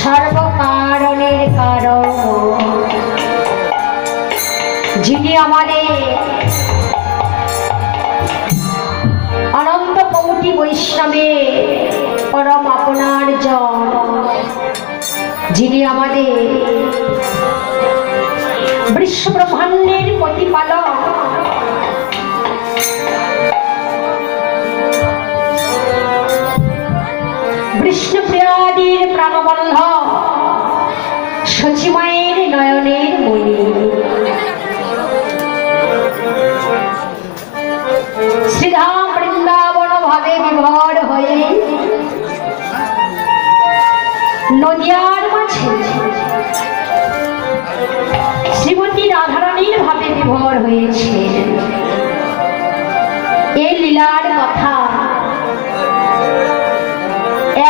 सर्वकारणের কারণ, যিনি আমাদের অনন্ত কোটি বৈষ্ণবে পরম আপনার জন, যিনি আমাদের বিশ্ব ব্রহ্মাণ্ডের প্রতিপালক, বিষ্ণুপ্রিয়াদির প্রাণবল্লভ, সচিমায়ের নয়নের মণি, শ্রীধাম বৃন্দাবন ভাবে বিভোর হয়ে নদিয়ার মাঝে শ্রীমতী রাধারানীর ভাবে বিভোর হয়েছে। এই লীলার কথা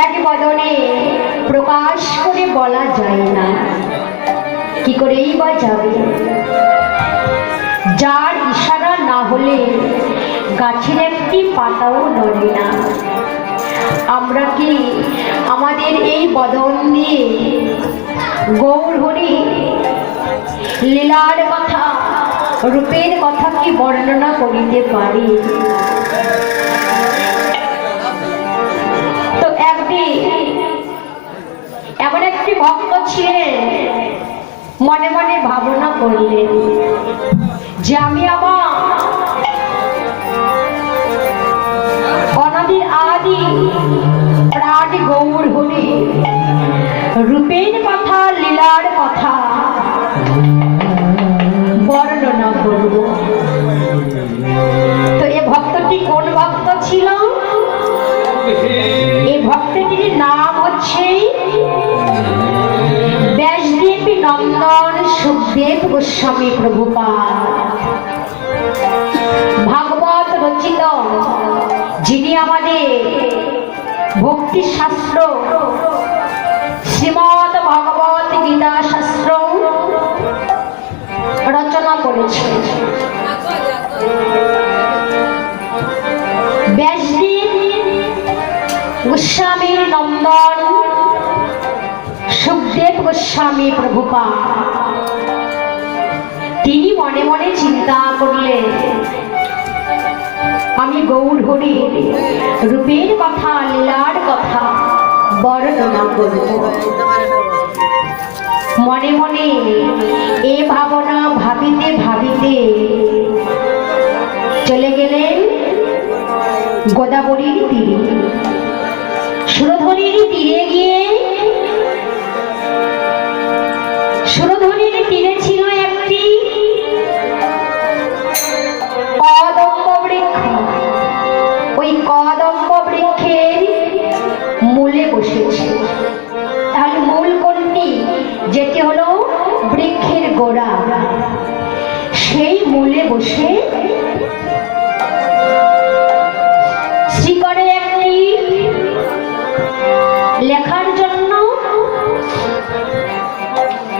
এক বদনে প্রকাশ করে বলা যায় না, কি করেই বা যাবে? যার ইশারা না হলে গাছের একটি পাতাও নড়ে না। আমরা কি আমাদের এই বদন দিয়ে গৌর হরি লীলার কথা, রূপের কথা কি বর্ণনা করিতে পারি? তো একদিন এমন একটি ভক্ত ছিলেন, মনে মনে ভাবনা করলেন যে আমি আমার অনাদির আদি প্রাণ গৌর হরি রূপের কথা, লীলার কথা বর্ণনা করব। তো এ ভক্তটি কোন ভক্ত ছিল? এই ভক্তটির নাম হচ্ছে ব্যাসদেব নন্দন সুখদেব গোস্বামী প্রভুপাদ। ভাগবত রচিত, যিনি আমাদের ভক্তি শাস্ত্র শ্রীমদ ভগবত গীতা শাস্ত্র রচনা করেছেন। ব্যাসদেব গোস্বামী নন্দন সুখদেব গোস্বামী প্রভুপাদ তিনি মনে মনে চিন্তা করলেন, আমি গৌর হরি রূপের কথা, লীলার কথা বর্ণনা করব। মনে মনে এ ভাবনা ভাবিতে ভাবিতে চলে গেলেন গোদাবরীর তীরে। সুরধনীর তীরে গিয়ে, সুরধনীর তীরে ছিল একটি কদম্ব বৃক্ষ। ওই কদম্ব বৃক্ষের মূলে বসেছে। তাহলে মূল কোনটি? যেটি হলো বৃক্ষের গোড়া, সেই মূলে বসে শিকড়ে একটি লেখার জন্য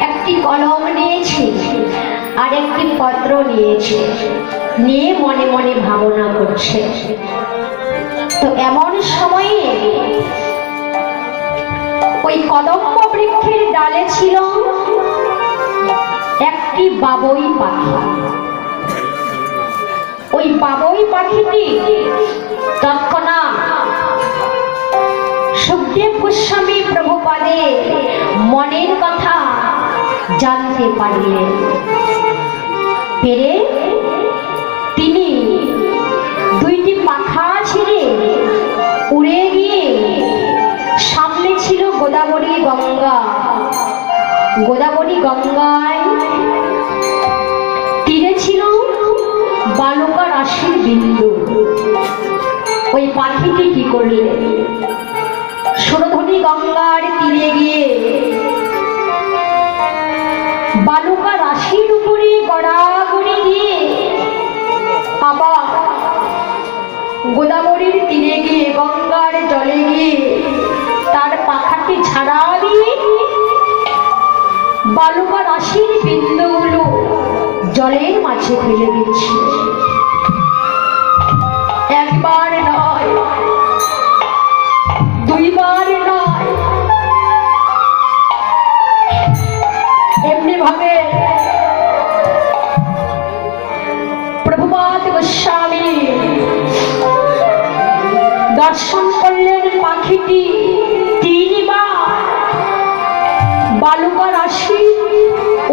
একটি কলম নিয়ে মনে মনে ভাবনা করছে। তো এমন সময়ে ওই কদম্ব বৃক্ষের ডালে ছিল একটি বাবুই পাখি। ওই বাবুই পাখিটি তৎক্ষণাৎ সুখদেব গোস্বামী প্রভুপাদের মনের কথা জানতে পারলেন। পেরে তিনি দুইটি পাখা ছেড়ে উড়ে গিয়ে সামনে ছিল গোদাবরী গঙ্গা। গোদাবরী গঙ্গায় তীরে ছিল বালুকা রাশির বিন্দু। ওই পাখিটি কি করলে সুরধনী গঙ্গার তীরে গিয়ে বালুকা রাশির উপরে গড়াগড়ি দিয়ে আবার গোদাবরীর তীরে গিয়ে গঙ্গার জলে গিয়ে তার পাখাটি ছাড়া দিয়ে বালুকা রাশির বিন্দুগুলো জলের মাঝে ফেলে দিচ্ছে। একবার নয়, দুইবার নয়, এমনি ভাবে প্রভুপাদ গোস্বামী দর্শন করলেন পাখিটি তিনবার বালুকা রাশি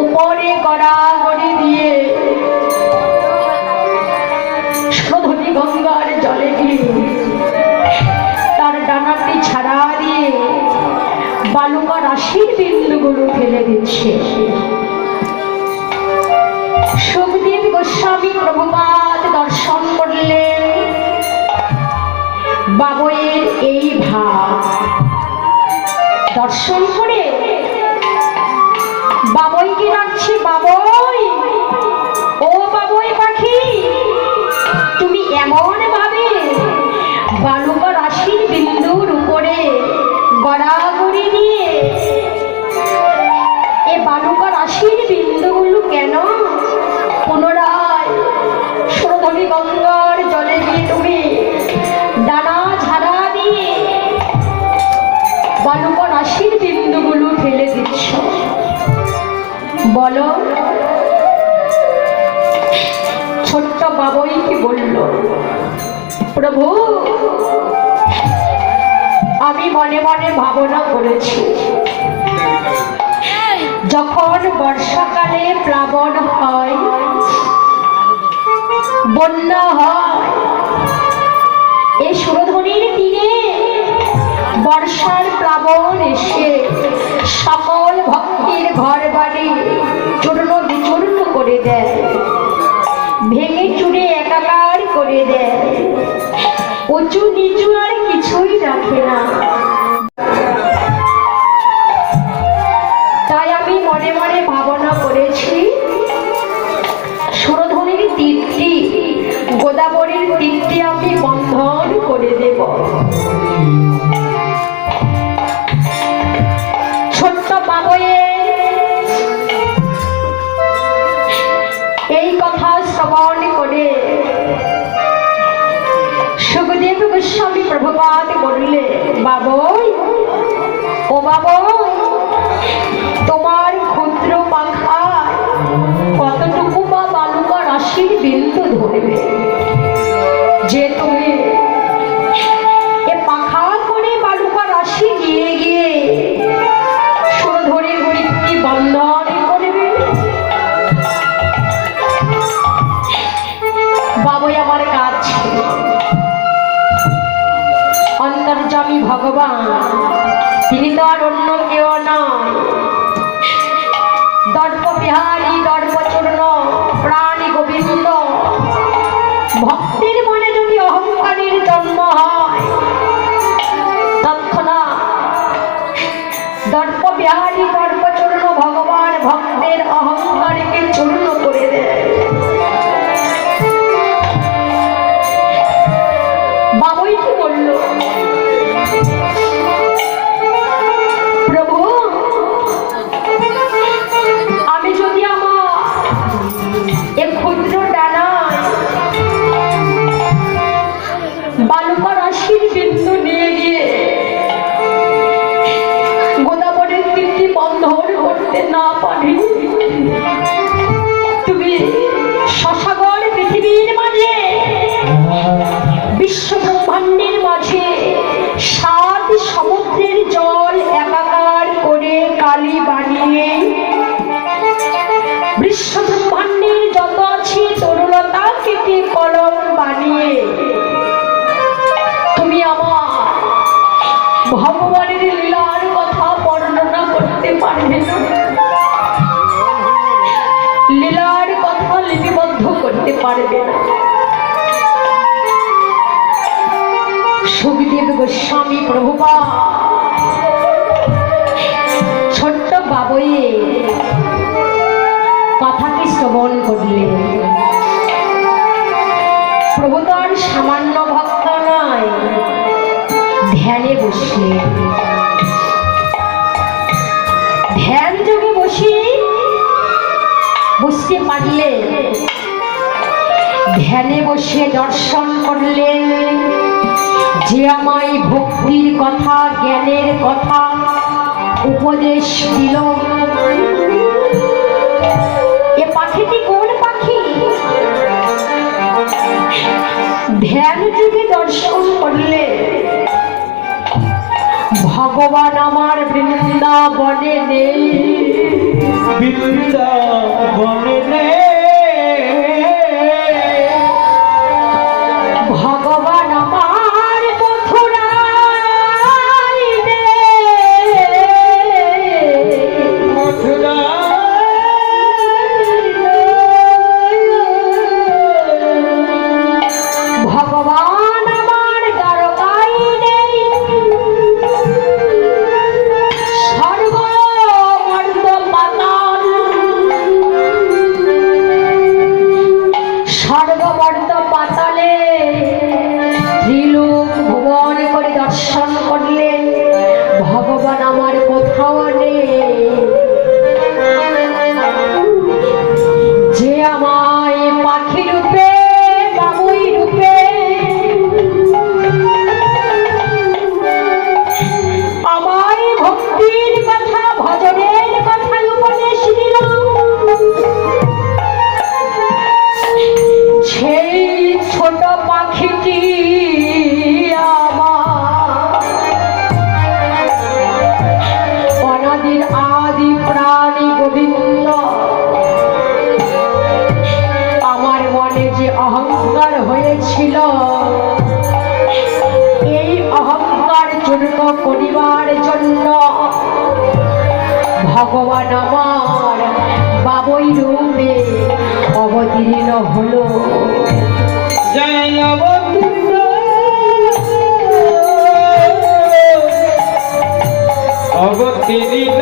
উপরে গড়াগড়ি দিয়ে সুরধনী গঙ্গার জলে গিয়ে তার ডানাটি ছাড়া দিয়ে বালুকা রাশির বিন্দুগুলো ফেলে দিচ্ছে। সুখদেব গোস্বামী প্রভুপাদ দর্শন করলেন বাবুইয়ের এই ভাব। দর্শন করে বাবুইকে ডাকছে, বাবুই, ও বাবুই পাখি, তুমি এমন ভাবে বালুকা রাশির বিন্দুর উপরে গড়াগড়ি দিয়ে এ বালুকা রাশির বিন্দুগুলো কেন পুনরায় সুরধনী গঙ্গার জলে গিয়ে তুমি ডানা ঝাড়া দিয়ে বালুকা রাশির বিন্দুগুলো ফেলে দিচ্ছ? বলো। ছোট্ট বাবুই কি বলল, প্রভু আমি মনে মনে ভাবনা করেছি, যখন বর্ষাকালে প্লাবন হয়, বন্যা হয়, এই সুরধনীর তীরে বর্ষার প্লাবন এসে সকল ভক্তির ঘর বাড়ি চূর্ণ বিচূর্ণ করে দেয়, ভেঙে চুরে একাকার করে দেয়, উঁচু নিচু আর কিছুই রাখে না। তাই আমি মনে মনে ভাবনা করেছি, সুরধনীর তীরটি, গোদাবরীর তীরটি আমি বন্ধন করে দেব। ছোট্ট বাবুয়ের এই কথা শ্রবণ করে সুখদেব গোস্বামী প্রভুপাদ বললে, বাবুই, ও বাবুই, তোমার ক্ষুদ্র পাখায় কতটুকু বা বালুকা রাশির বিন্দু ধরবে যে তুমি এ পাখা করে বালুকা রাশি গিয়ে গিয়ে সুরধনীর গরিবটি বন্ধন করবে? বাবুই আমার কাজ, অন্তর্যামী ভগবান, তিনি তো আর অন্য কেউ নয়, দর্প বিহারী, দর্পচূর্ণ প্রাণী গোবিন্দ। ভক্তির মনে যদি অহংকারের জন্ম হয়, তৎক্ষণাৎ দর্প বিহারী, দর্পচূর্ণ ভগবান ভক্তের অহংকারকে চূর্ণ করে দেয়। বাবুই কি বলল, প্রভু আমি যদি আমার এ ক্ষুদ্র ডানায় মনোরম বানিয়ে তুমি আমার ভগবানের লীলার কথা বর্ণনা করতে পারবে না, লীলার কথা লিপিবদ্ধ করতে পারবে না। সুখদেব গোস্বামী প্রভুপাদ ছোট্ট বাবুয়ে কথাটি শ্রবণ করলেন। প্রভু তো আর সামান্য ভক্ত নয়, ধ্যানে বসলেন। ধ্যান যোগে বসে বুঝতে পারলেন, ধ্যানে বসে দর্শন করলেন যে আমায় ভক্তির কথা, জ্ঞানের কথা উপদেশ দিল। এ পাখিটি কোন পাখি? ধ্যান যুগে দর্শন করলে ভগবান আমার বৃন্দাবনে নেই, বৃন্দাবনে নেই। ভগবান আমার মথুরায় মথুরা ভগবান আমার দ্বারকায় নেই। সর্বমর্ত পাতাল, সর্বমর্ত পাতালে ত্রিলোক ভুবন করে দর্শন করলেন ভগবান আমার কোথাও নেই। যে আমায় পাখি রূপে, বাবুই রূপে আমায় ভক্তির কথা, ভজনের কথা উপদেশ দিল, সেই ছোট পাখিটি অনাদির আদি প্রাণী গোবিন্দ। আমার মনে যে অহংকার হয়েছিল, এই অহংকার চূর্ণ করিবার জন্য ভগবান আমার বাবুই রূপে অবতীর্ণ হলো। জয় অবতীর্ণ, অবতীর্ণ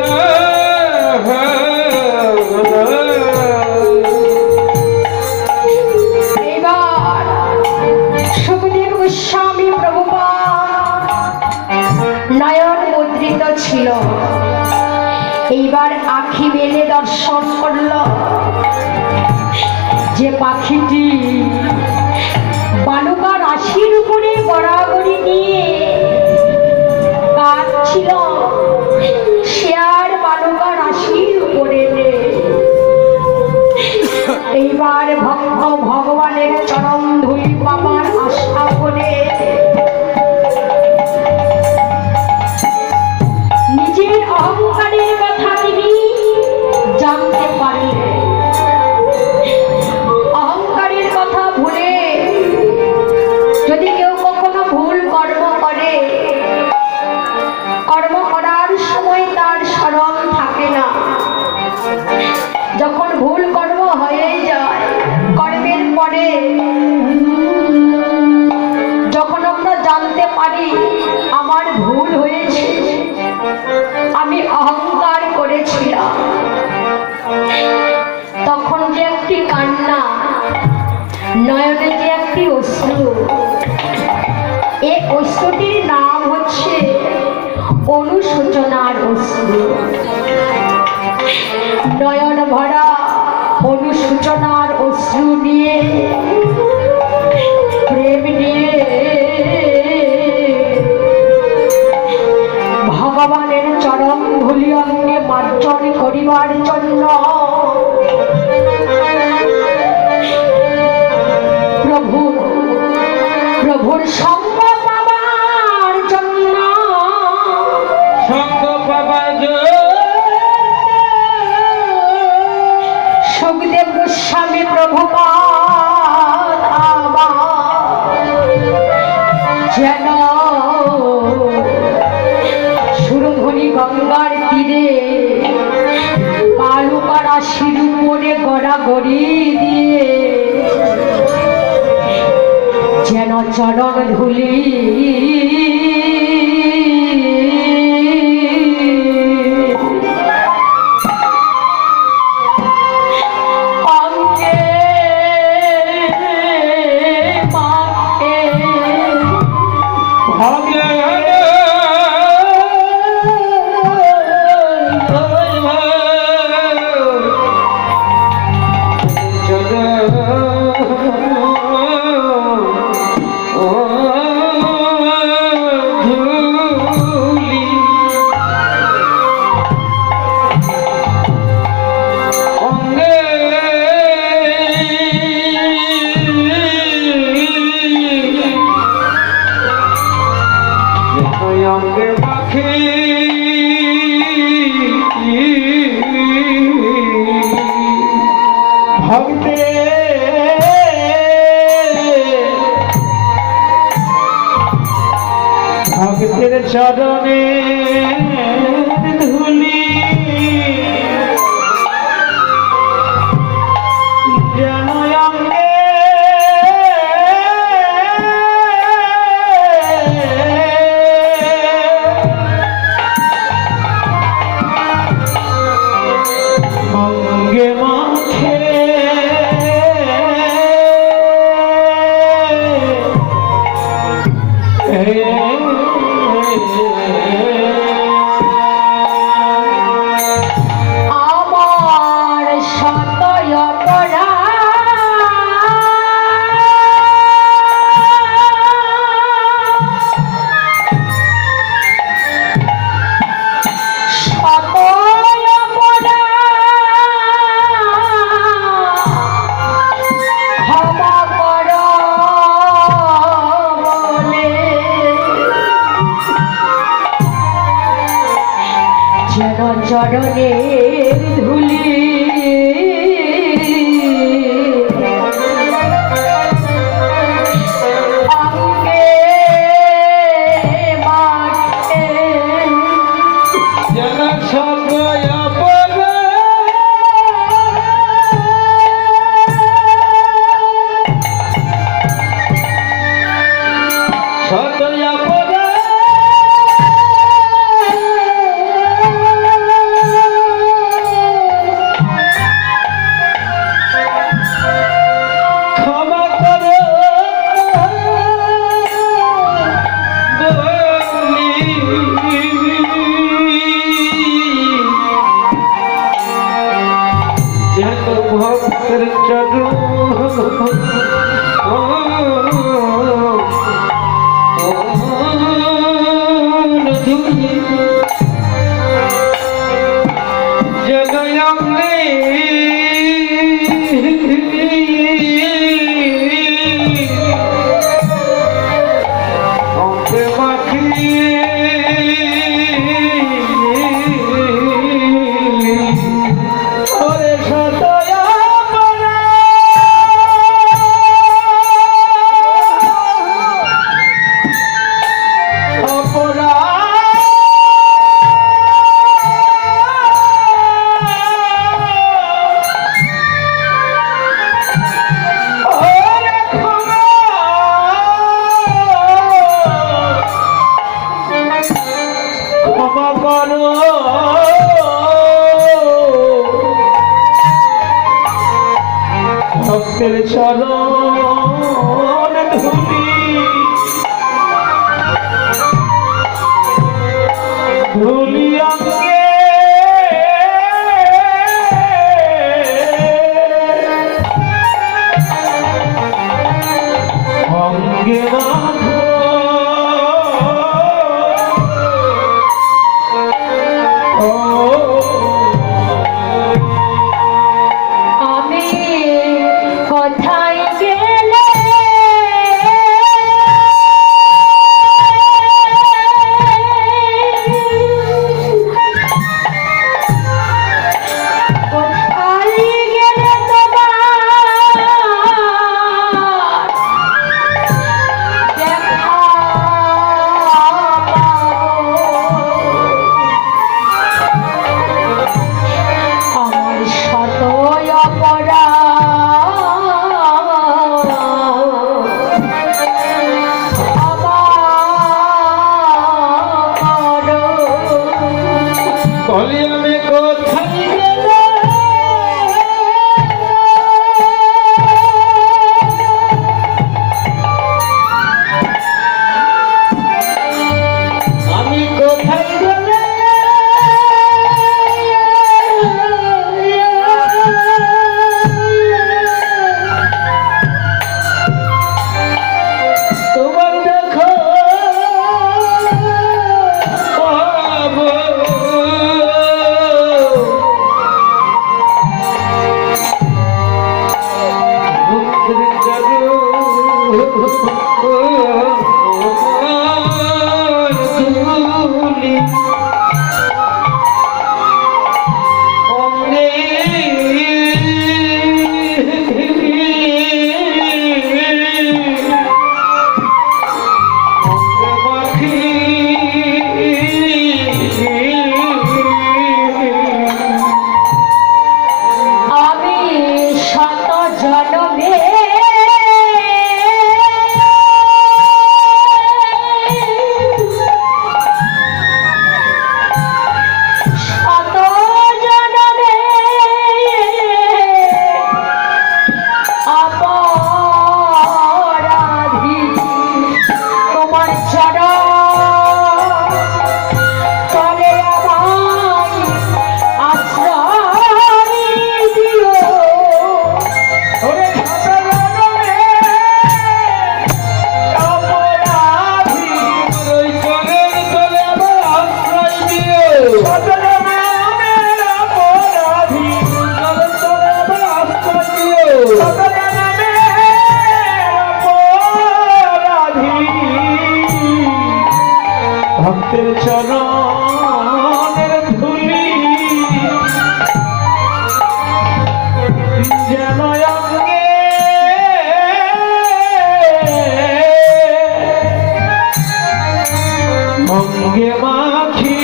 এবার সুখদেব গোস্বামী প্রভুপাদ নয়ন মুদ্রিত ছিল। এইবার আখি মেলে দর্শন করল যে পাখিটি বালুকা রাশির উপরে গড়াগড়ি নিয়ে কাঁদছিল, সে আর বালুকা রাশির উপরে নেই। এইবার ভক্ত ভগবানের চরণ ধুলি পাবার আশা করে নিজের অহংকারের কথা তিনি জানতে পারলেন। অহংকারের কথা ভুলে যদি কেউ কখনো ভুল কর্ম করে, কর্ম করার সময় তার স্মরণ থাকে না। যখন ভুল কর্ম হয়ে যায়, কর্মের পরে যখন আমরা জানতে পারি আমার ভুল হয়েছে, আমি অহংকার করেছিলাম, তখন যে একটি কান্না, নয়নে যে একটি অশ্রু, এই অশ্রুটির নাম হচ্ছে অনুশোচনার অশ্রু। নয়ন ভরা অনুশোচনার অশ্রু নিয়ে, প্রেম নিয়ে ভগবানের চরণ ধুলি অঙ্গে মার্জন করিবার জন্য প্রভুর সঙ্গ পাবার জন্য, সঙ্গ পাবার সুখদেব গোস্বামী প্রভুপাদ আবার যেন সুরধনী গঙ্গার তীরে বালুকার আশির উপরে গড়াগড়ি দিয়ে যেন চরণ ধুলি ভক্তের চরণে ধুলি যেন অঙ্গে অঙ্গে মাখে আমার শত যেন চরণের ধুলি অঙ্গে মাখে যেন সদয় ভক্তের ভক্তের চরণ ধুলি ধুলি অঙ্গে অঙ্গে মাখো কোথায় গেলে তোমার বলি আমি কোথায় গেলে আমি কোথায় গেলে তোমার দেখো পাবো। মুক্তির জাদু তুলি অঙ্গে অঙ্গে মাখি আমি শত জনমে শত জনমে অপরাধী তোমার চরণ তলে আমায় আশ্রয় দিও। ওরে সাধারণে অপরাধী ওই চরের তলে আবার আশ্রয় দিও। সাধারণে অপরাধী চরের তলে আবার আশ্রয় দিও। সাধারণে অপরাধী ভক্তের চরণের ধুলি যেন অঙ্গে অঙ্গে মাখি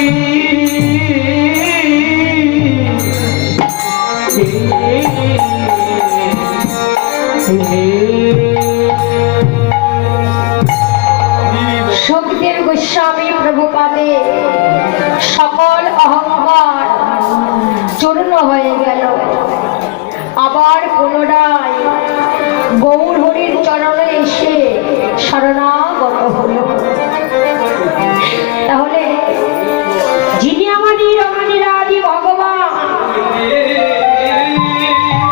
সুখদেব গোস্বামী প্রভুপাদে সকল অহংকার চূর্ণ হয়ে গেল। আবার পুনরায় গৌর হরির চরণে এসে শরণাগত হল। তাহলে যিনি আমাদের আমাদের আদি ভগবান,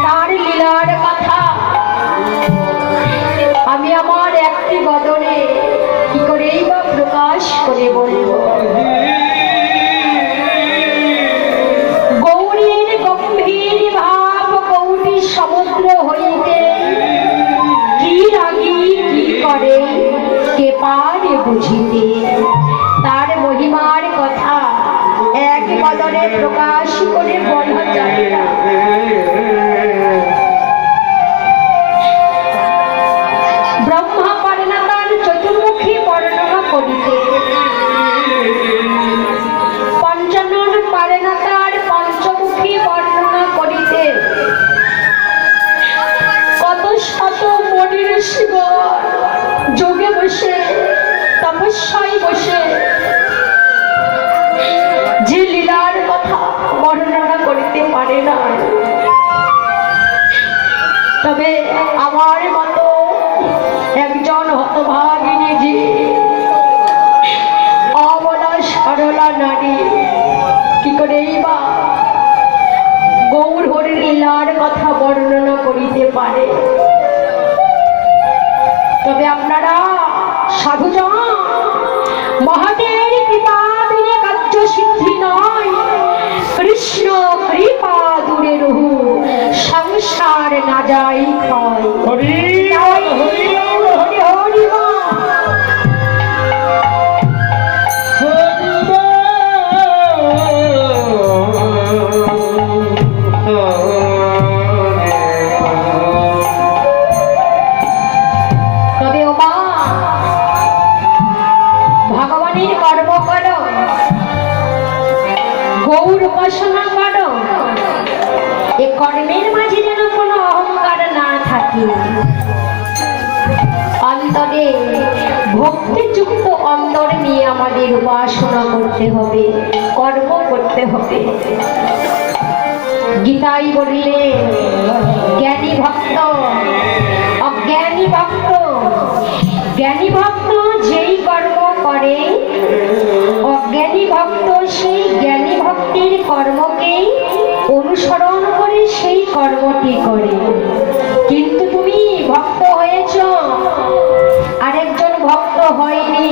তার লীলার কথা আমি আমার একটি বদনে কি করেই বা প্রকাশ করে বলব। গৌরীর গম্ভীর ভাব কৌটি সমুদ্র হইতে কি রাগি কি করে কে পারে বুঝিতে। তার মহিমার কথা এক বদনে প্রকাশ করে বলা যায় না। ব্রহ্মা পারে না তার চতুর্মুখী বর্ণনা করিতে, পঞ্চানন পারে না তার পঞ্চমুখী বর্ণনা করিতে। কত শত মনির শিব যোগে বসে তপস্যায় বসে যে লীলার কথা বর্ণনা করিতে পারে না, তবে আমার মতো একজন হতভাগিনী যে অবলা সরলা নারী কি করেই বা গৌর হরির লীলার কথা বর্ণনা করিতে পারে। তবে আপনারা সাধুজন, মহাদেবের কৃপা বিনে কার্য সিদ্ধি নয়। কৃষ্ণ কৃপা দূরে রহু, সংসার না যাই ক্ষয়। হরি তাই হরি হরি হরি বল। তবে ও মা, ভগবানের কর্ম করো, গৌর উপাসনা করো, এ কর্মের মাঝে যেন কোনো অহংকার না থাকে। অন্তরে ভক্তিযুক্ত অন্তর নিয়ে আমাদের উপাসনা করতে হবে, কর্ম করতে হবে। গীতাই বললে জ্ঞানী ভক্ত অজ্ঞানী ভক্ত, জ্ঞানী ভক্ত যেই কর্ম করে, অজ্ঞানী ভক্ত সেই জ্ঞানী ভক্তির কর্মকেই অনুসরণ করে সেই কর্মটি করে। কিন্তু তুমি ভক্ত হয়েছ, আরেকজন ভক্ত হয়নি,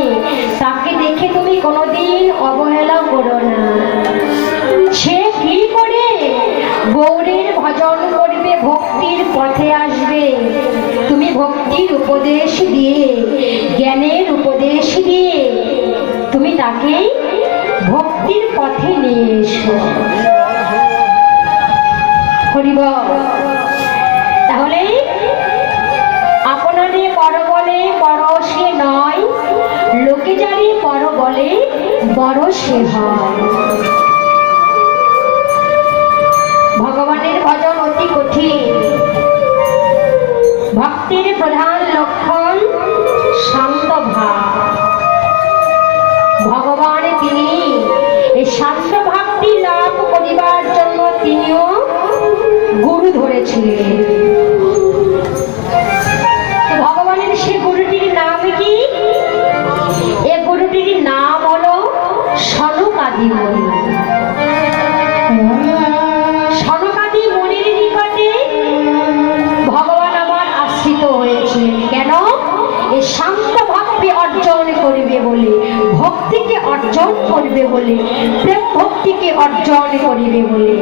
তাকে দেখে তুমি কোনোদিন অবহেলা করো না। সে কি করে গৌরীর ভজন করবে, ভক্তির পথে আসবে, তুমি ভক্তির উপদেশ দিয়ে, জ্ঞানের উপদেশ দিয়ে তুমি তাকে ভক্তির পথে নিয়ে এসো। হরিব। তাহলে আপনারে পর বলে বড় সে নয়, লোকে যারে পর বলে বড় সে হয়। ভগবানের ভজন অতি কঠিন। ভক্তির প্রধান লক্ষণ শান্ত ভাব। ভগবান তিনি এই শান্ত ভাবটি লাভ করিবার জন্য তিনিও গুরু ধরেছিলেন। ভগবানের সে গুরুটির নাম কি? এ গুরুটির নাম হলো সনকাদি মুনি। সনকাদি মুনির নিকটে ভগবান আমার আশ্রিত হয়েছিলেন। কেন? এই শান্ত ভাবকে অর্জন করবে বলে, ভক্তিকে অর্জন করবে বলে, প্রেম ভক্তিকে অর্জন করিবে বলে।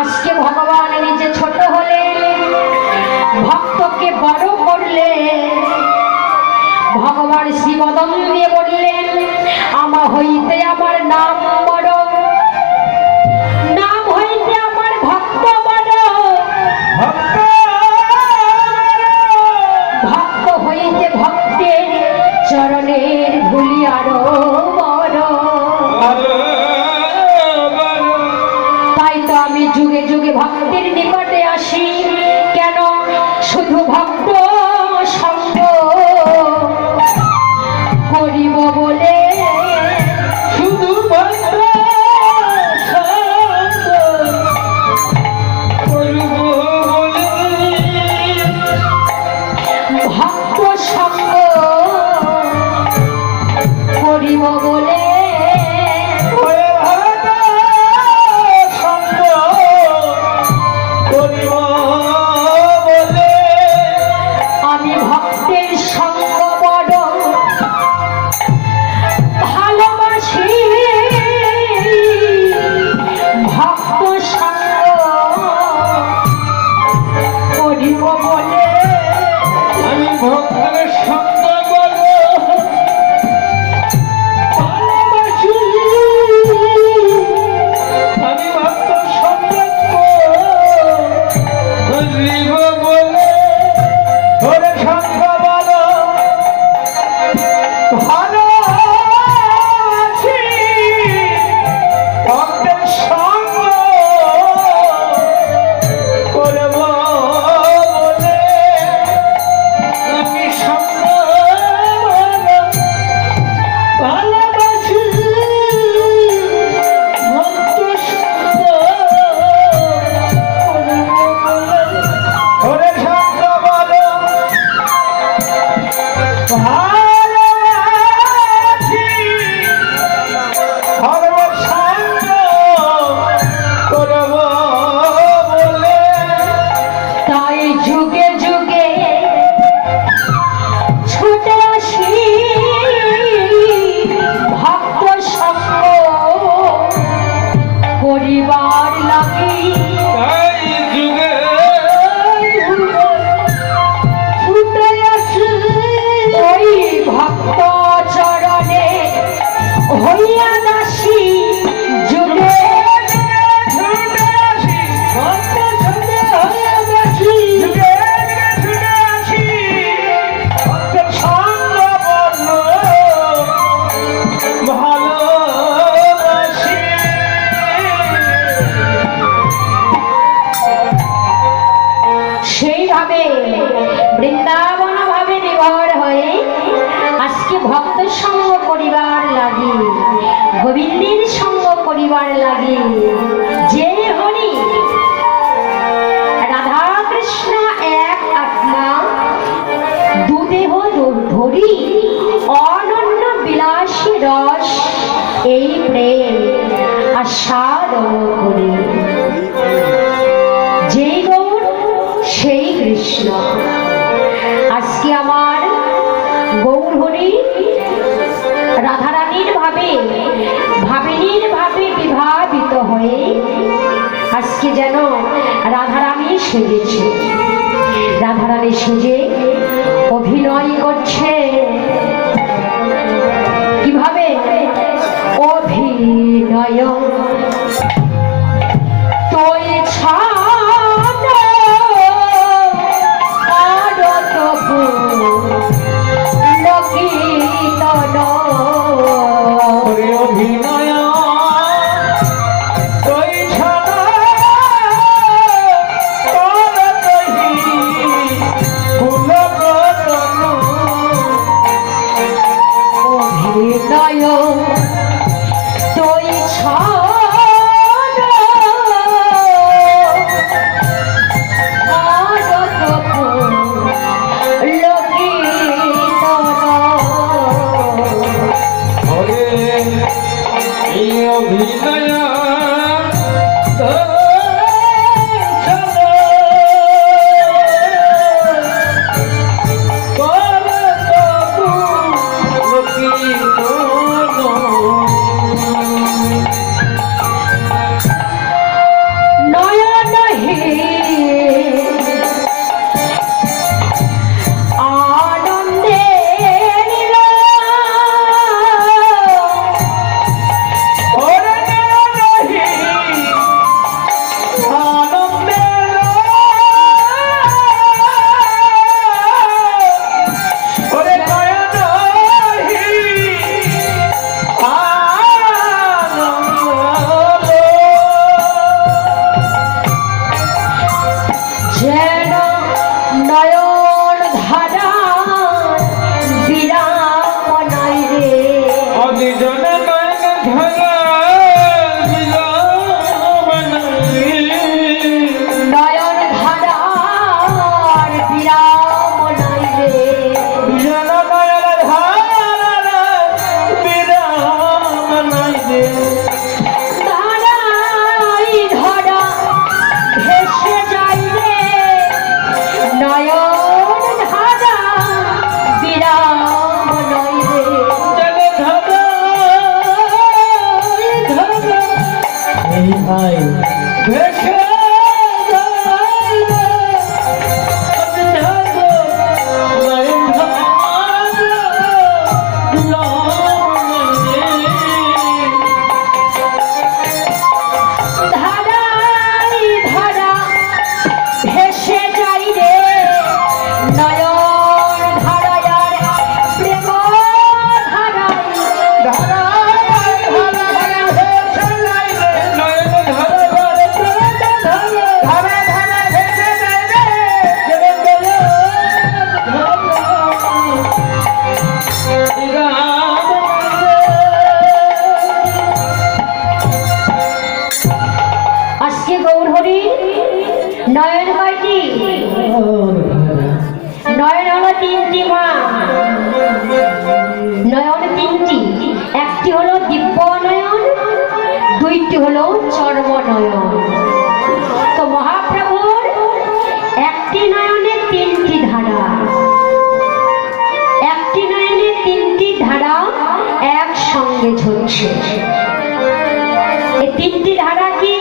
আজকে ভগবান নিজে ছোট হলেন, ভক্তকে বড় করলেন। ভগবান শ্রীমদন দিয়ে বললেন, আমা হইতে আমার নাম বড়, নাম হইতে আমার ভক্ত বড়, ভক্ত হইতে ভক্তের চরণের ধুলি আরো বড়। তাই তো আমি যুগে যুগে ভক্তের নিকটে আসি। কেন? শুধু ভক্ত সঙ্গ করিব বলে, শুধু ভক্ত সঙ্গ করব বলে, ভক্ত সঙ্গ করিব বলে, ওরে ভক্ত সঙ্গ করিব বলে, ভাবে বৃন্দাবন ভাবে বিভোর হয়ে আজকে ভক্ত সঙ্গ করিবার লাগে, গোবিন্দের সঙ্গ করিবার লাগে। যে হরি রাধা কৃষ্ণ এক আত্মা, দুদেহ ধরি অনন্য বিলাসী রস, এই প্রেম আস্বাদন করি। যেই গৌর সেই কৃষ্ণ। আজকে আমার গৌর হরি রাধারানীর ভাবে ভাবিনীর ভাবে বিভাবিত হয়ে আজকে যেন রাধারানী সেজেছে। রাধারানী সেজে অভিনয় করছে। কিভাবে অভিনয় তোই ছাড় আরত লোকিতন ওরে অভিনয় তুই ছাড়া করত হিরি ফুলকতন। অভিনয় তোই ছাড় আরত লোকিতন ওরে এই অভিনয় নয়ন হে আনন্দে যেন নয়ন ধারা বিরামনাই রে। নয়ন ধারার বিরামনাই রে। ধারাই ধরা ভেসে যাই রে। নয়ন ধারা বিরামনাই রে। এই ভাই দেখে ধারাই ধরা ভেসে যাই রে। নয়ন ধারায়ার প্রেম ধারাই আজকে গৌর হরি নয়ন কয়টি? নয়ন হলো তিনটি মা। নয়ন তিনটি, একটি হলো দিব্য নয়ন, দুইটি হলো চর্ম নয়ন। তো মহাপ্রভুর একটি নয়নে তিনটি ধারা, একটি নয়নে তিনটি ধারা একসঙ্গে ঝরছে। এই তিনটি ধারা কি?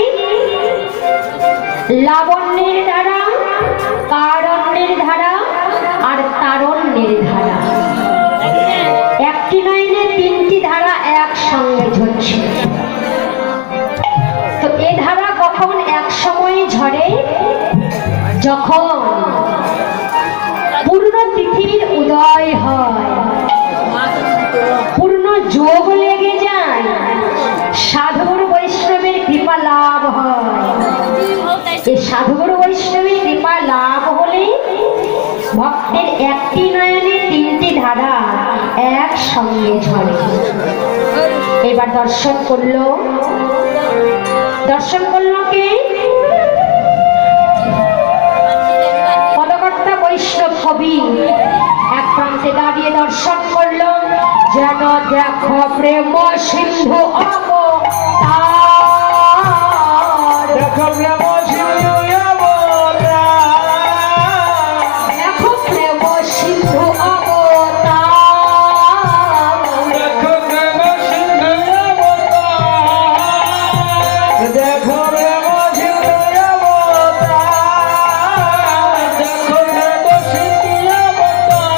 লাবণ্যের ধারা, কারণ্যের ধারা আর তারণ্যের ধারা। একটি নয়নে তিনটি ধারা একসঙ্গে ঝরছে। তো এ ধারা কখন এক সময় ঝরে? যখন পূর্ণ তিথির উদয় হয়, পূর্ণ যোগ লেগে যায়, সাধুর বৈষ্ণবের কৃপা লাভ হয়। এই সাধুর বৈষ্ণবের কৃপা লাভ হলে ভক্তের একটি নয়নে তিনটি ধারা একসঙ্গে ঝরে। এবার দর্শন করলো কে? পদকর্তা বৈষ্ণব কবি এক প্রান্তে দাঁড়িয়ে দর্শন করলো, যেন দেখো প্রেম সিন্ধু অবতার, দেখো প্রেম সিন্ধু অবতার, দেখো প্রেম সিন্ধু অবতার, দেখো প্রেম সিন্ধু অবতার, দেখো প্রেম সিন্ধু অবতার, দেখো প্রেম সিন্ধু অবতার।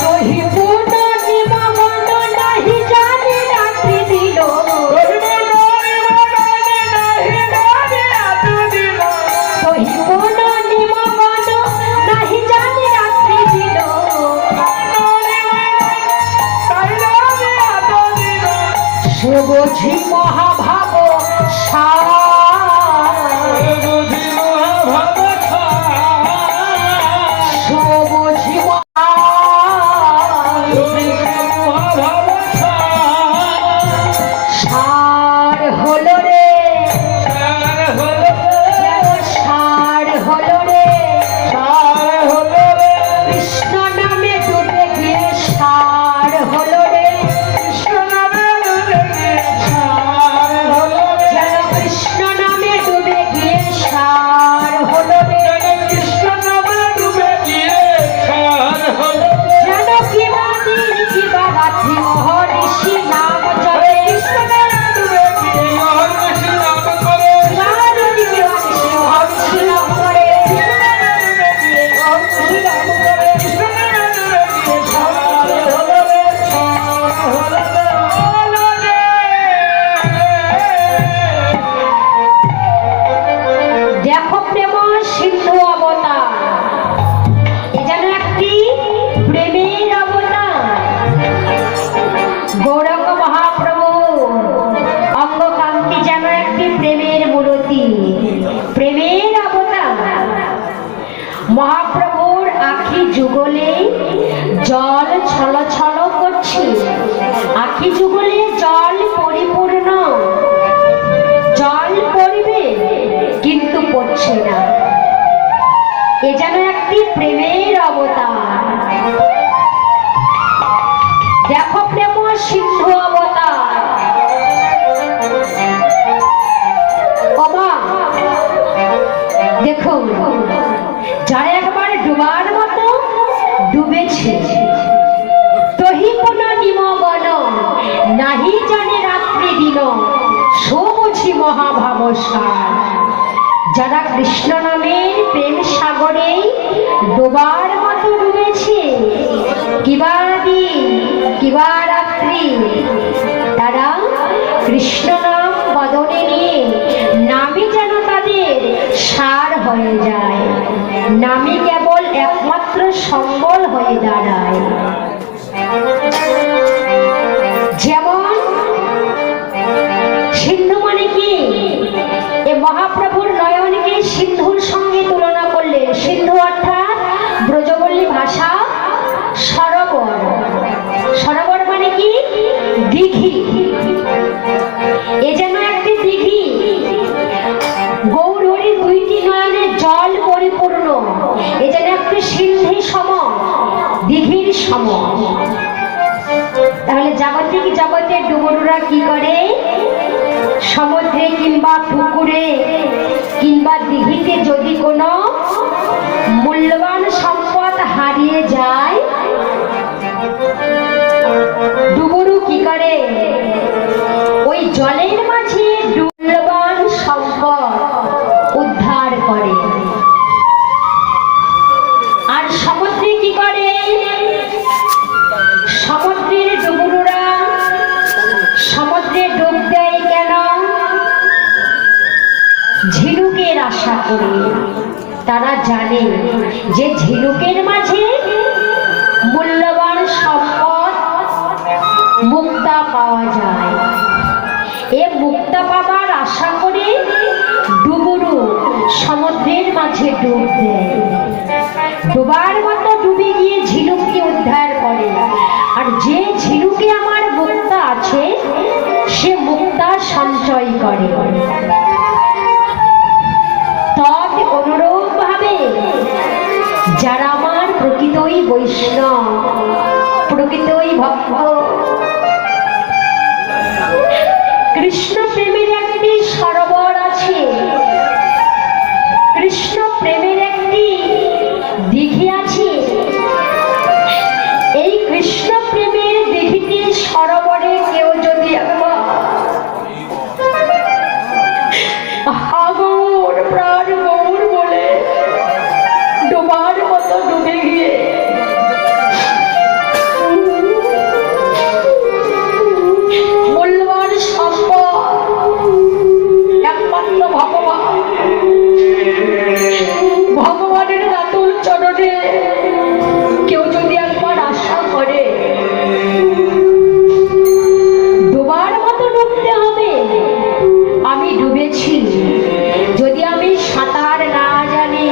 কহি পূর্ণিমা মন নাহি জানি রাত্রি দিল, কহি পূর্ণিমা মন নাহি জানি রাত্রি দিল, সে বুঝি মহাভাব সার, সবুঝি সার হলো রে, সার হলো রে, কৃষ্ণ নামে ডুবে গিয়ে সার হলো রে, যেন কৃষ্ণ নামে ডুবে গিয়ে সার হলো রে, যেন কিবা দিন কিবা রাত্রি মহর্ষি নাম জপে, মহর্ষি নাম করে, দেখো প্রেম সিন্ধু অবতার, এ যেন একটি প্রেমের অবতার। গৌরাঙ্গ মহাপ্রভু অঙ্গকান্তি যেন একটি প্রেমের মূর্তি, প্রেমের অবতার। মহাপ্রভুর আখি যুগলে জল ছল ছল করছে, আখি যুগলে জল পরিপূর্ণ, জল পড়বে কিন্তু পড়ছে না, এ যেন একটি প্রেমের অবতার। দেখো প্রেম সিন্ধু অবতার। ওমা দেখুন, যারা একবার ডুবার মতো ডুবেছে, তহি কোন নিমগন নাহি জানে রাত্রি দিন, সবুঝি মহাভাব সার। যারা কৃষ্ণ নামের প্রেম সাগরে ডোবার মতো ডুবেছে, কিবা দিন কিবা রাত্রি, তারা কৃষ্ণ নাম বদনে নিয়ে নামই যেন তাদের সার হয়ে যায়, নামই কেবল একমাত্র সম্বল হয়ে দাঁড়ায়। যেমন সিন্ধু মানে কি? এ মহাপ্রভুর নয়নকে সিন্ধুর সঙ্গে তুলনা করলেন। সিন্ধু অর্থাৎ ব্রজবল্লী ভাষা সরোবর, সরোবর মানে কি? দিঘি। এ যেন একটি দিঘি, গৌরহরির দুইটি নয়নের জল পরিপূর্ণ, এ যেন একটি সিন্ধি সম, দিঘির সম। তাহলে জাগতিক জগতের ডুবুরুরা কি করে? সমুদ্রে কিংবা পুকুরে কিংবা দিঘিতে যদি কোনো মূল্যবান সম্পদ হারিয়ে যায়, ডুবুরু কি করে? ওই জলের মাঝে মূল্যবান সম্পদ উদ্ধার করে। আর সমুদ্রে কি করে? সমুদ্রের ডুবুরুরা সমুদ্রে ডুব দেয় কেন? ঝিনুকের আশা করে। তারা জানে যে ঝিনুকের মাঝে মূল্যবান সম্পদ মুক্তা পাওয়া যায়। এ মুক্তা পাবার আশা করে ডুবুরু সমুদ্রের মাঝে ডুব দেয়। ডোবার মতো ডুবে গিয়ে ঝিনুককে উদ্ধার করে। আর যে ঝিনুকে আমার মুক্তা আছে সে মুক্তা সঞ্চয় করে। তদ অনুরূপ ভাবে যারা আমার প্রকৃতই বৈষ্ণব, প্রকৃতই ভক্ত, কৃষ্ণ প্রেমের একটি সরোবর আছে, কৃষ্ণ প্রেমের একটি দিঘি আছে। এই কৃষ্ণ প্রেমের দিঘিটি সরোবরে কেউ যদি একবার গৌর প্রাণ গৌর বলে ডোবার মতো ডুবে গিয়ে মূল্যবান সম্পদ একমাত্র ভগবানের রাতুল চরণে কেউ যদি একবার আশা করে, ডোবার মতো ডুবতে হবে। আমি ডুবেছি, যদি আমি সাঁতার না জানি,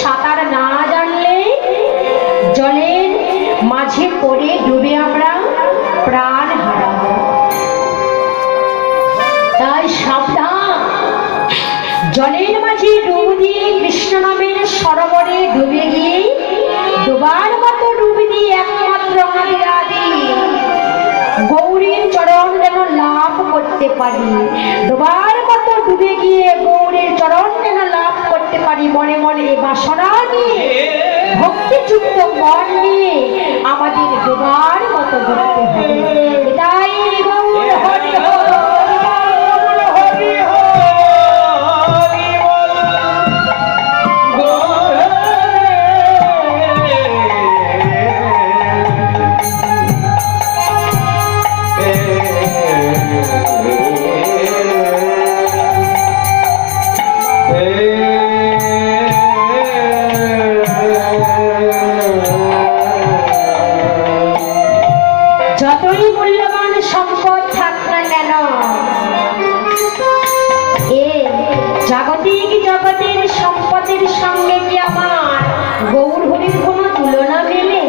সাঁতার না জানলে জলের মাঝে পড়ে ডুবে আমরা প্রাণ হারাবো। তাই সাবধান, জলের মাঝে ডুব দিয়ে কৃষ্ণ নামের সরোবরে ডুবে গিয়ে ডোবার মতো ডুব দিয়ে একমাত্র আমাদের আদি গৌরীর চরণ যেন লাভ করতে পারি, ডোবার মতো ডুবে গিয়ে গৌরীর চরণ যেন লাভ করতে পারি। মনে মনে বাসনা নিয়ে, ভক্তিযুক্ত মন নিয়ে আমাদের ডোবার মতো ডুবতে হবে। এটাই গৌর হরি হরি হরি যতই মূল্যবান সম্পদ থাক না কেন, এ জাগতিক জগতের সম্পদের সঙ্গে কি আমার গৌর হরির কোনো তুলনা মেলে?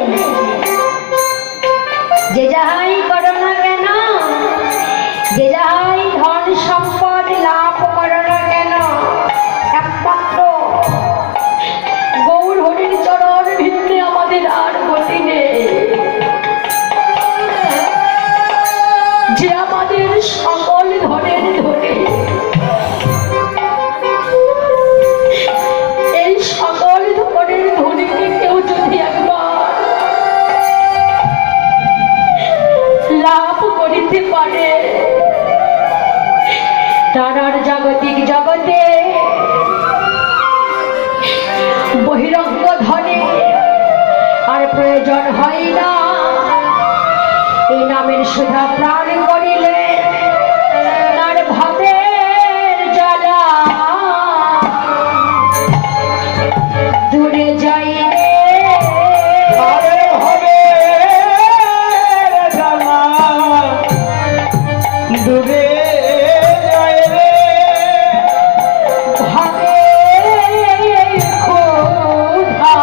যে যাহাই করো না কেন, যে যাহাই ধন সম্পদ লাভ করো না কেন, একমাত্র গৌর হরির চরণ ভিত্তি আমাদের আর গতি নেই। যে আমাদের সকল ধনের ধনে, এই সকল ধনের ধনীকে কেউ যদি একবার লাভ করিতে পারে, তার জাগতিক জগতে বহিরঙ্গ ধনে আর প্রয়োজন হয় না। এই নামের সুধা প্রাণ করিলে তার ভাবের জ্বালা দূরে যাই রে, ভাবের জ্বালা দূরে যায় রে, ভাবের ক্ষুধা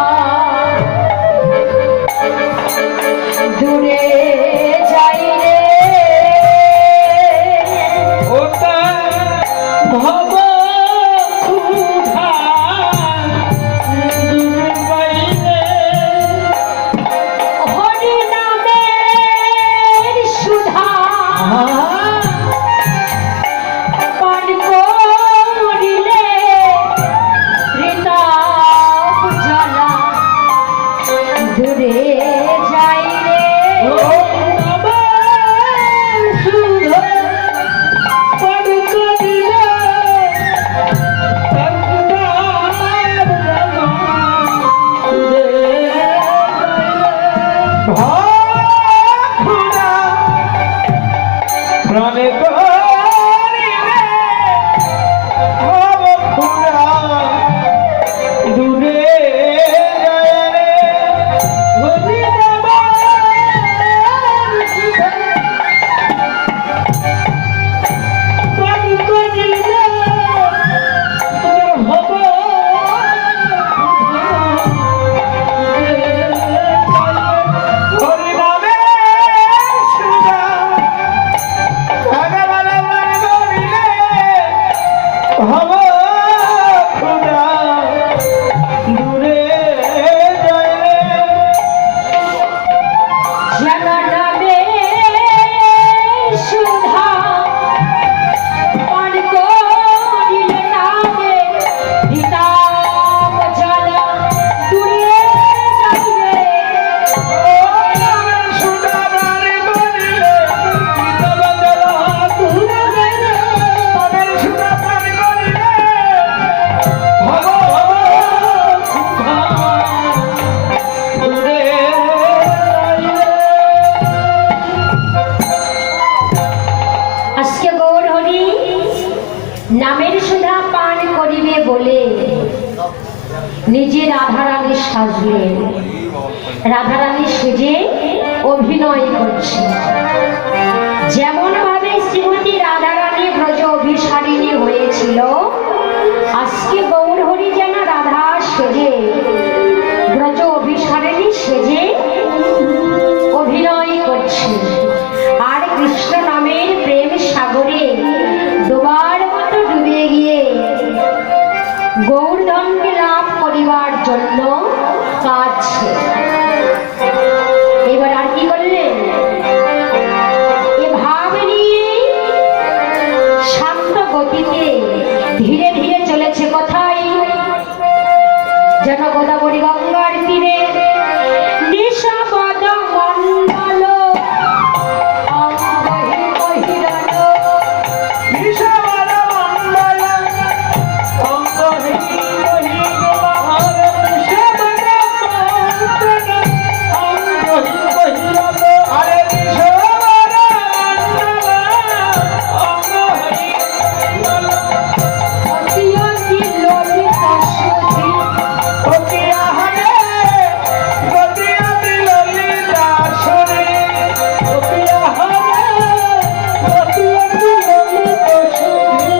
দূরে যাই রে। ওটা ভব ক্ষুধা দূর বাইরে নিজে রাধারানী সাজলেন, রাধারানী সেজে অভিনয় করছে। যেমন ভাবে শ্রীমতী রাধারানী ব্রজ অভিসারিণী হয়েছিল, আজকে গৌরহরি যেন রাধা সেজে ব্রজ অভিসারিণী সেজে অভিনয় করছে। আর কৃষ্ণ নামের প্রেম সাগরে ডোবার মতো ডুবে গিয়ে গৌরধনকে লাভ করিবার জন্য কাঁদছে। এবার আর কি করলেন? এ ভাব নিয়ে শান্ত গতিতে ধীরে ধীরে চলেছে। কোথায়? যেন গোদাবরী গঙ্গার তীরে নিশাবদ মণ্ডল অঙ্গহীন বহিরণ। নিশাবদ মণ্ডল অঙ্গহীন বহিরণ। নিশাবদ মণ্ডল অঙ্গহীন বহিরণ। আরে নিশাবদ মণ্ডল অঙ্গহীন অতি ললিত সুধী ওকে আহারে গতি অতি ললিতা সুরে। ওকে আহারে গতি অতি ললিতা সুরে।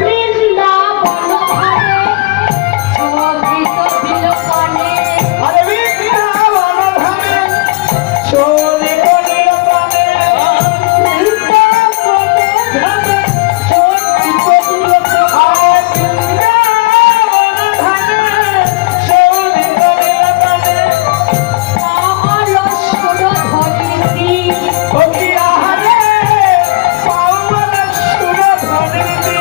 বৃন্দাবন ধারে শোভিত বিলোপনে। আরে বৃন্দাবন ধামে শোভিত বিলোপনে। বৃন্দাবন ধামে শোভিত বিলোপনে। আরে বৃন্দাবন ধামে শোভিত বিলোপনে। পাওয়াল সুরধরিণী ওকে আহারে পাওয়াল সুরধরিণী।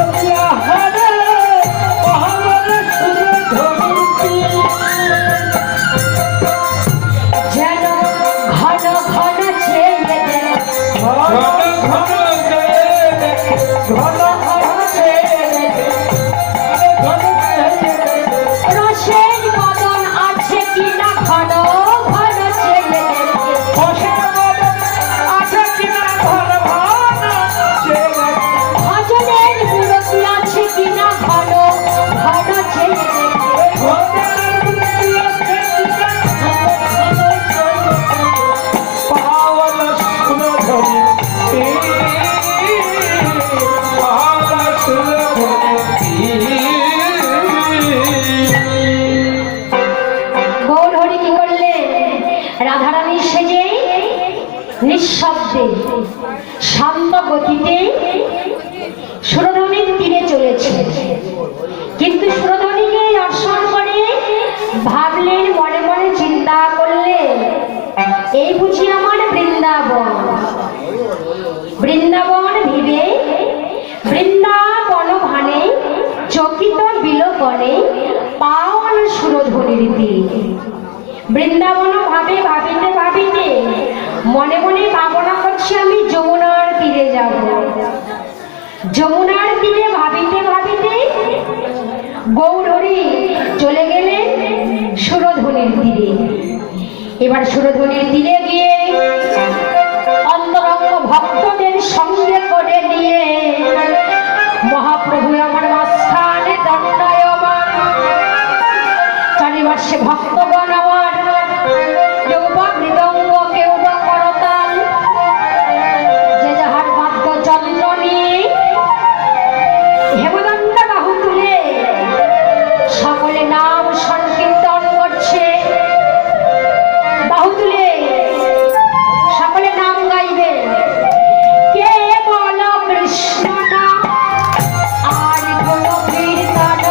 ওকে আহারে পাওয়াল সুরধরিণী। যেন ঘন ঘন ছেয়ে দেয় ঘন ঘন চেয়ে দেখে, ঘন ঘন চেয়ে দেখে, ঘন চেয়ে দেখে। রসের বদন আছে কিনা ঘন ঘন ছেয়ে দেখে। বসের বদন আছে কিনা ঘন ঘন চেয়ে দেখে। ভজনের মূরতি আছে কিনা ঘন ঘন ছেয়ে দেখে। ঘনের মূর্তি আছে কিনা ঘন ঘন চেয়ে দেখে। পাওয়াল সুরধরি, পাওয়াল সুরধরি। গৌরহরি কি করলেন? রাধারানী সেজে নিঃশব্দে শান্ত গতিতে সুরধনির তীরে চলেছে। কিন্তু সুরধনিকে দর্শন করে ভাবলেন, মনে মনে চিন্তা করলেন, এই বুঝি আমার বৃন্দাবন। বৃন্দাবন ভিবে বৃন্দাবন ভানে চকিত বিলোপনে পাওয়ান সুরধনির তীরে। বৃন্দাবন ভাবে ভাবিতে ভাবিতে মনে মনে ভাবনা করছি আমি যমুনার তীরে যাব। যমুনার তীরে ভাবিতে ভাবিতে গৌরহরি চলে গেলেন সুরধনির তীরে। এবার সুরধনির তীরে গিয়ে অন্তরঙ্গ ভক্তদের সঙ্গে করে নিয়ে মহাপ্রভু আমার মাঝখানে দণ্ডায়মান। চারিপাশে ভক্তগণ আমার, কেউ বা মৃদঙ্গ, কেউ বা করতাল, যে যাহার বাদ্যযন্ত্র নিয়ে হেমদণ্ড বাহু তুলে সকলে নাম সংকীর্তন করছে। বাহু তুলে সকলে নাম গাইবে। কে বল কৃষ্ণ নাম আর কোন কীর্তন।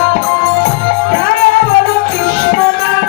কে বল কৃষ্ণ নাম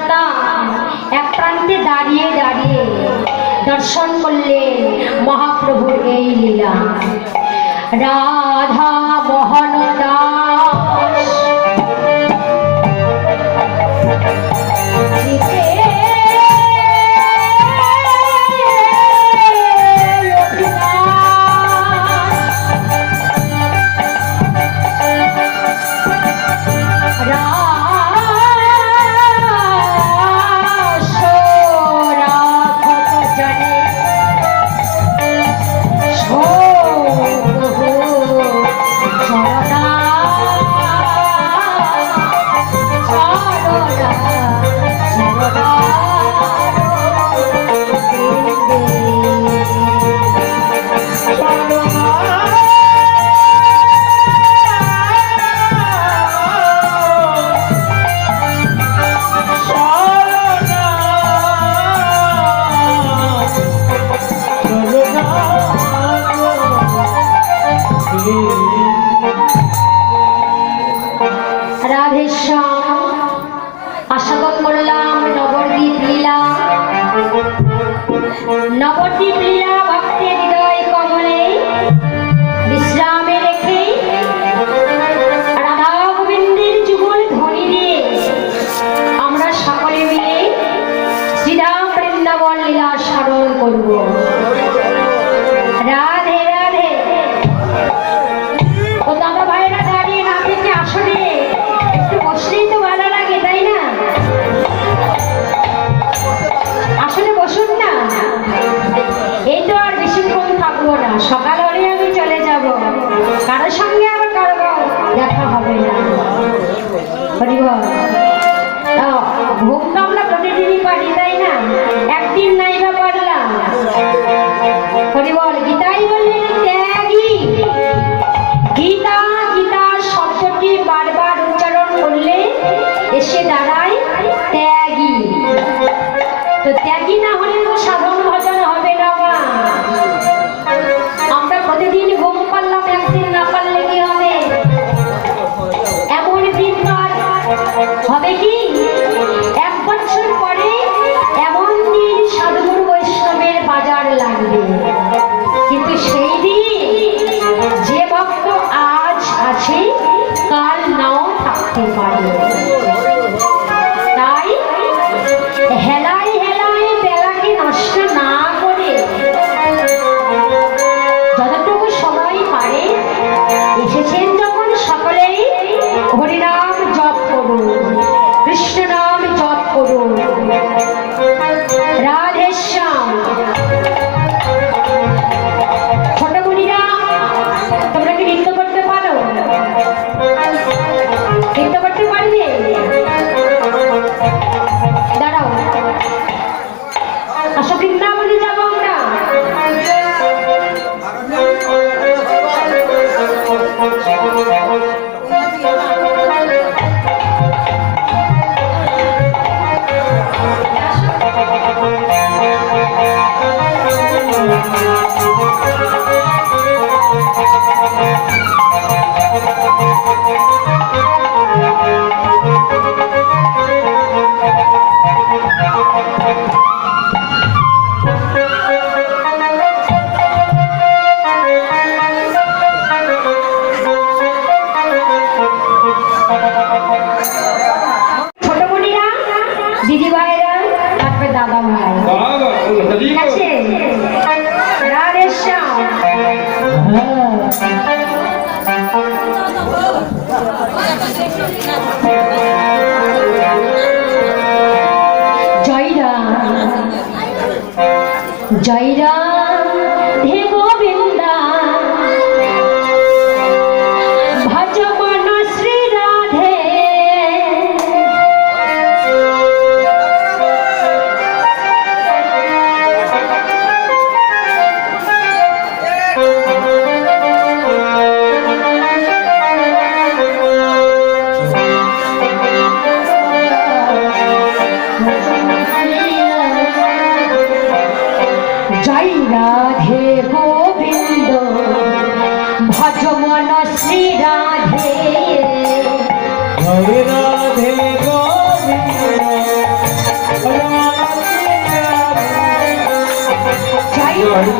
সন্তান এক প্রান্তে দাঁড়িয়ে দাঁড়িয়ে দর্শন করলেন মহাপ্রভুর এই লীলা। রাধা মোহন দাস আস্বাদন করলাম নবদ্বীপ লীলা। নবদ্বীপ লীলা ভক্তের হৃদয় কমলে বিশ্রামে রেখে রাধা গোবিন্দের যুগল ধ্বনি দিয়ে আমরা সকলে মিলে শ্রীরাম বৃন্দাবন লীলা স্মরণ করব। রাধে রাধে। ও দাদা ভাইরা দাঁড়িয়ে না থেকে আসলে একটু বসলেই তো ভালো লাগে, তাই না? আসলে বসুন না, এই তো আর বেশিক্ষণ থাকবো না, সকাল হলে আমি চলে যাব, কারোর সঙ্গে আবার কারো দেখা হবে না। ভোগ তো আমরা প্রতিদিনই পারি, তাই না? একদিন নাই বা পারলাম। হরিবল। গীতাই বললেন ত্যাগী। গীতা গীতা শব্দটি বারবার উচ্চারণ করলে এসে দাঁড়ায় ত্যাগী। তো ত্যাগী না হলে তো সাধন ভজন হবে না। মা, আমরা প্রতিদিন ঘুম পারলাম, একদিন না পারলে কি হবে? এমন দিন হবে কি এক বছর পরে এমন দিন সাধুগুরু বৈষ্ণবের বাজার লাগবে, কিন্তু সেই দিন যে ভক্ত আজ আছে কাল নাও থাকতে পারে। তাই হেলায় হেলায় বেলাকে নষ্ট না করে যতটুকু সময় পারে এসেছেন যখন সকলেই হরিনাম জপ করুন, কৃষ্ণ নাম জপ করুন। রাধে শ্যাম। ছোট মুনিরা, তোমরা কি নৃত্য করতে পারো? নৃত্য করতে পারবে? দাঁড়াও, আসো, বৃন্দাবনে যাবো আমরা। ছোট মুনিরা, দিদি ভাইরা, তারপরে দাদা ভাই, ঠিক আছে? রাধে শ্যাম। জয় রাম জয় রাম হে গোবিন্দা, ভজ মন শ্রী রাধে। জয় রাধে গোবিন্দ, ভজ মন শ্রী রাধে। জয় রাধে গোবিন্দ, জয়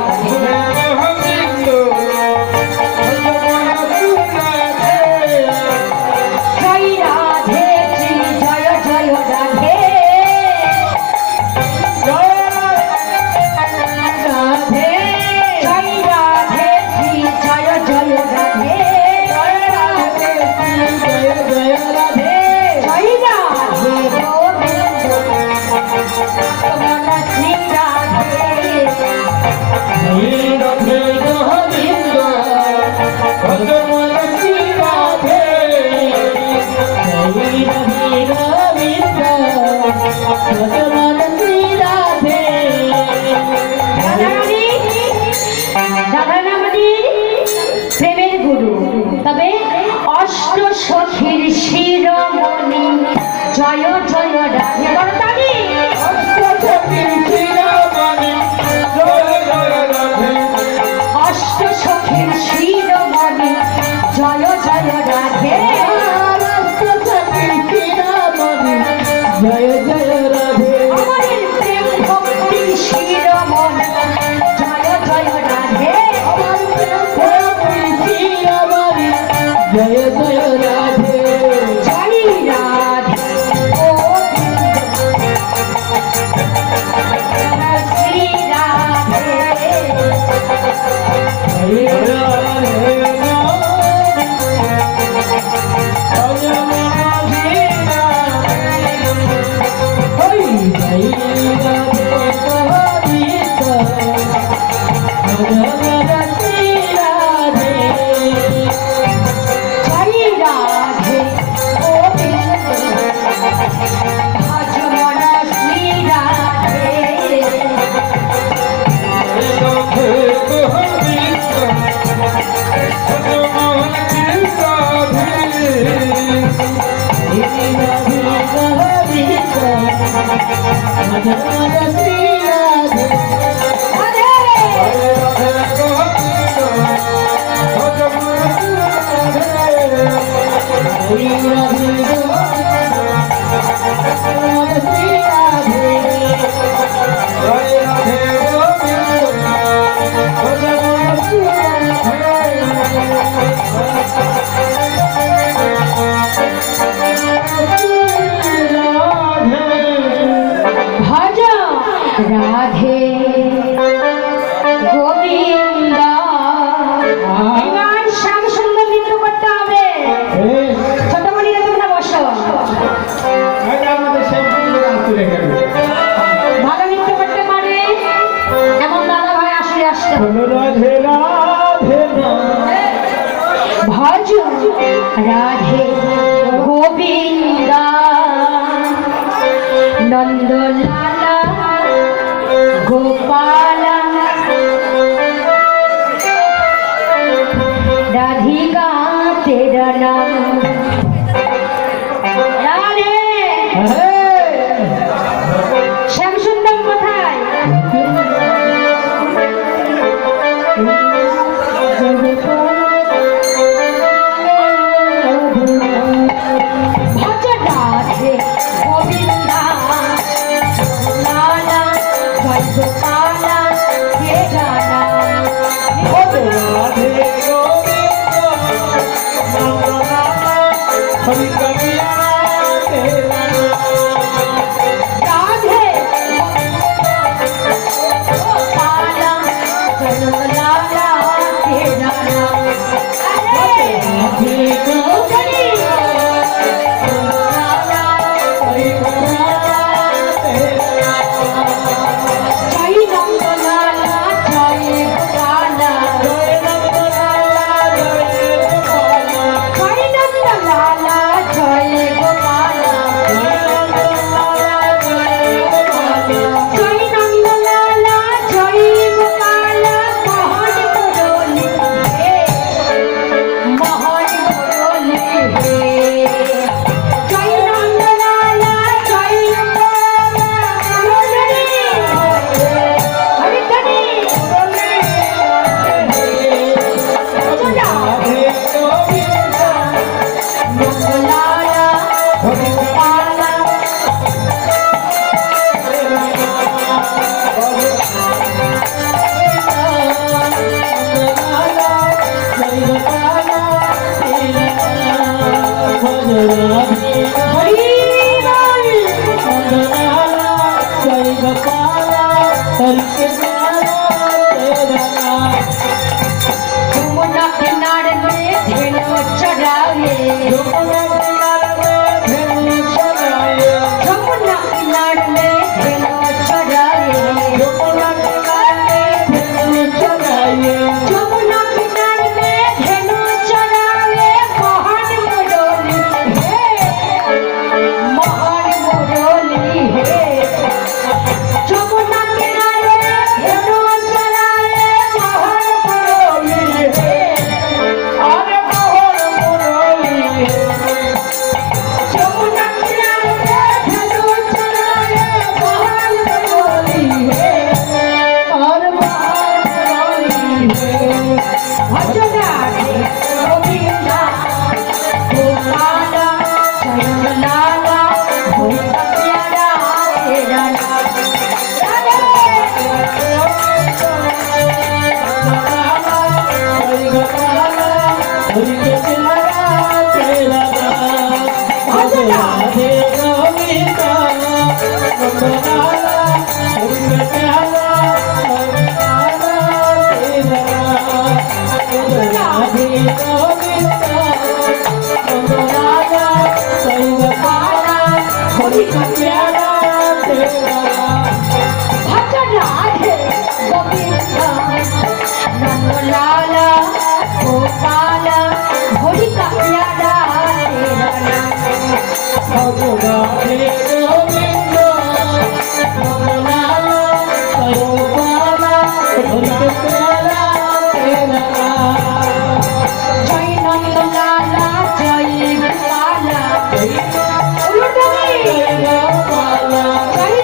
রাধে শ্রী জয় জয় রাধে রাধে জয় রাধে শ্রী জয় জয় রাধে জয় রাধে গোবিন্দ তোমার শ্রী রাধা আমাদের প্রেমের গুরু, তবে অষ্ট সখীর শিরোমণি জয় জয় রাধে করতালি অষ্ট সখীর শিরোমণি জয় জয় রাধে জয় জয় রাধে আমাদের প্রেম ভক্তি শিরোমণি জয় জয় রাধে জয় জয় রাধে জয় রাধে শ্রী রাধে জয় রাধে জয় রাধে ভজমন শ্রী রাধে ভজ রাধে গোবিন্দ। এবার শ্যাম সুন্দর নৃত্য করতে হবে। ছোট মনিরা তোমরা বসো, ভালো নৃত্য করতে পারে এমন দাদা ভাই আসলে আসতে হবে। রাধে রাধে ভজ রাধে গোবিন্দ নন্দলালা গোপাল রাধিকা তেরা নাম রাধে। শ্যাম সুন্দর কোথায়? ভজ রাধে গোবিন্দ লালা জয় গোপাল তেরা নাম। রাধে হরি কবিয়া তেরা राधे गोपाल जनमलाला तेरा नाम। अरे गोपी लाला जय नंदलाला जय गोपाल गोपाला हरि के प्यारा तेरा नाम यमुना किनारे में धेनु चरावे यमुना किनारे में धेनु चरावे यमुना किनारे में धेनु चरावे यमुना किनारे में धेनु चरावे यमुना किनारे में धेनु चरावे महान मुरली हे महान मुरली हे यमुना किनारे धेनु चरावे महान मुरली हे अरे मोहन मुरली यमुना किनारे धेनु चरावे महान मुरली हे और मोहन मुरली भजनारे गोविंदा गोपाला चरणलाला बहुत प्यारा तेरा नाम हरि के प्यारा तेरा नाम राधे गोविंदा गोपाला हरि के प्यारा तेरा नाम राधे गोविंदा गोपाला हरि गोपाला हरि के प्यारा तेरा नाम भजनारे गोविंदा नंदलाला गोपाला होली का प्यारा तेरा नाम राधे गोविंदा गोपाला हरि गोपाला हरि के प्यारा तेरा नाम जय नंदलाला जय गोपाला उलटनी जय नंदलाला जय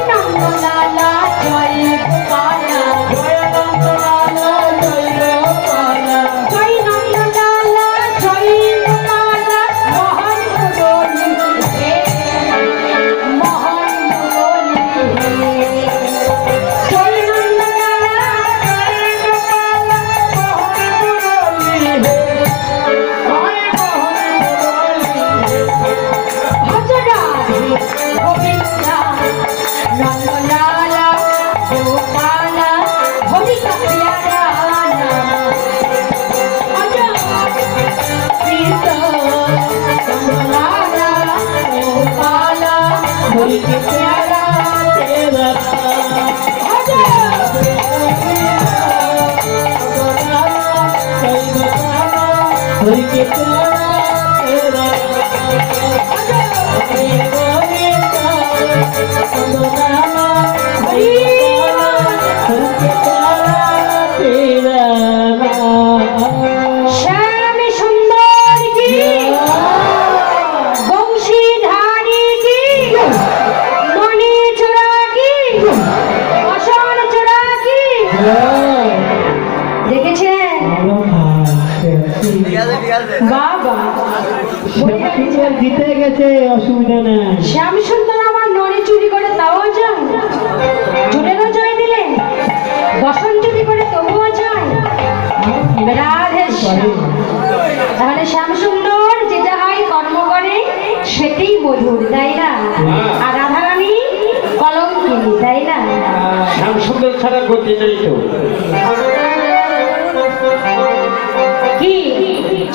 गोपाला जय नंदलाला जय गोपाला महान मुरली हे महान मुरली हे जय नंदलाला जय गोपाला महान मुरली हे भजनारे गोविंदा नंदलाला गोपाला होली का प्यारा नाम नंदलाला गोपाला हरि के प्यारा तेरा हरि के प्यारा तेरा हरि गोविंदा हरि के प्यारा तेरा श्याम सुंदर की बंशीधारी की मणि चुरा की पाषाण चुरा की দেখেছেন বাবা জিতে গেছে অসুবিধা নেই শ্যাম সুন্দর আমার নড়ি চুরি করে তাও যায় চুরেরও জয় দিলে বসন চুরি করে তবুও যায় রাধে শ্যাম। তাহলে শ্যাম সুন্দর যেটা হয় কর্ম করে সেটাই মধুর তাই না আর রাধারানী কলঙ্কিনী তাই না শ্যাম সুন্দর ছাড়া গতি নেই তো কি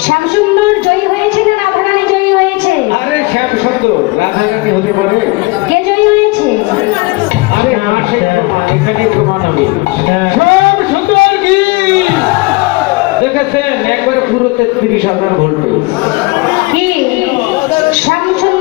শ্যাম সুন্দর জয়ী হয়েছে না রাধারানী জয়ী হয়েছে আরে শ্যাম সুন্দর রাধারানী হতে পারে কে জয়ী হয়েছে আরে আসে প্রমাণ এখানে প্রমাণ আমি শ্যাম সুন্দর কি দেখেছেন একবার পুরো 33,000 ভোল্ট কি শ্যাম সুন্দর